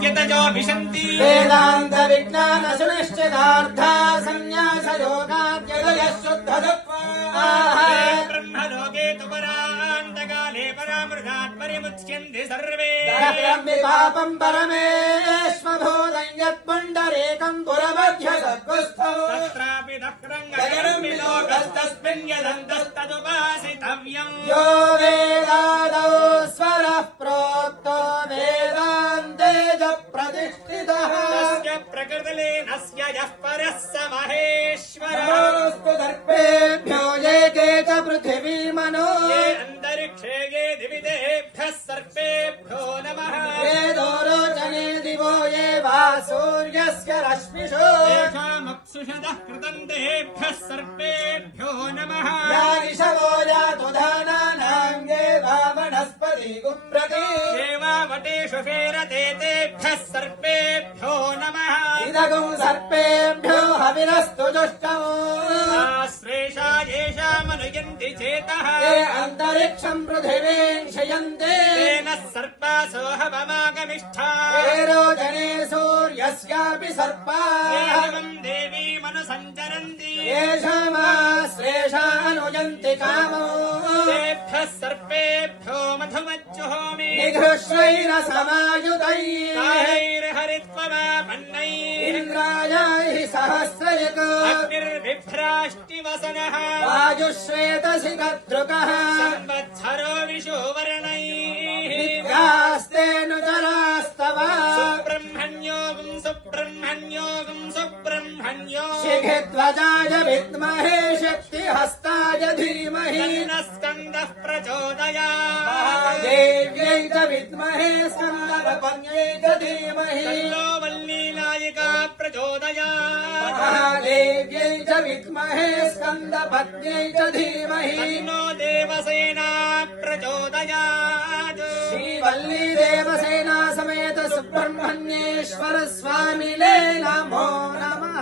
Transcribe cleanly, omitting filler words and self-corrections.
यतजोऽभिशन्ति वेदान्त विज्ञान सुनिश्चितार्था संन्यास योगाद्यदयः शुद्धसत्त्वा ब्रह्मलोके तु परान्तकाले परामृतात् परिमुच्यन्ते सर्वे पापम् परमेश्वभूतं यत्पुण्डरीकम् पुरमध्य सद्गुस्थौ तत्रापि दक्रङ्गजनमिलोकस्तस्मिन् यदन्तस्तदुपासितव्यम् यो वेदादौ स्वरः प्रोक्तो वेदान्ते च प्रतिष्ठितः तस्य प्रकृतिलीनस्य यः परः स महेश्वरः नमोऽस्तु सर्पेभ्यो ये के च पृथिवी मनो ये अन्तरिक्षे ये दिविदेभ्यः सर्पेभ्यो नमः वेदो रोचने दिवो ये वा सूर्यस्य रश्मिषो येषामप्सुषतः कृतन्तेभ्यः सर्पेभ्यो नमः यानिशवो यातु धानानाम् ये वा वनस्पतिगुं प्रति ये वा वटेषु फेरते तेभ्यः सर्पेभ्यो नमः इदगुं सर्पेभ्यो हविरस्तु जुष्टौ श्रेषा येषामनुयन्ति चेतः ये अन्तरिक्षम् पृथिवीम् क्षयन्ते तेन सर्पासो हवमागमिष्ठा ये रोचने सूर्यस्यापि सर्पाः एवम् देवीमनुसञ्चरन्ति येषामाश्रेषानुयन्ति कामो तेभ्यः सर्पेभ्यो मधुमज्जुहोमि निघृष्वैरसमायुतैः कायैर्हरित्वमापन्नैः इन्द्रायाः सहस्रयक अग्निर्बिभ्राष्टिवसनः वायुश्वेतशिखद्रुकः संवत्सरो विशुवर्णैः नित्यास्तेऽनुचरास्तव सुब्रह्मण्योऽगुं सुब्रह्मण्योऽगुं सुब्रह्मण्यो शिखिध्वजाय विद्महे शक्तिहस्ताय धीमहि तन्नः स्कन्दः प्रचोदयात् देव्यै च विद्महे स्कन्दपत्न्यै च धीमहि तन्नो वल्लीनायिका प्रचोदयात् महादेव्यै च विद्महे स्कन्दपत्न्यै च धीमहि तन्नो देवसेना प्रचोदयात् श्रीवल्ली देवसेना समेत सुब्रह्मण्येश्वर स्वामिने नमो नमः।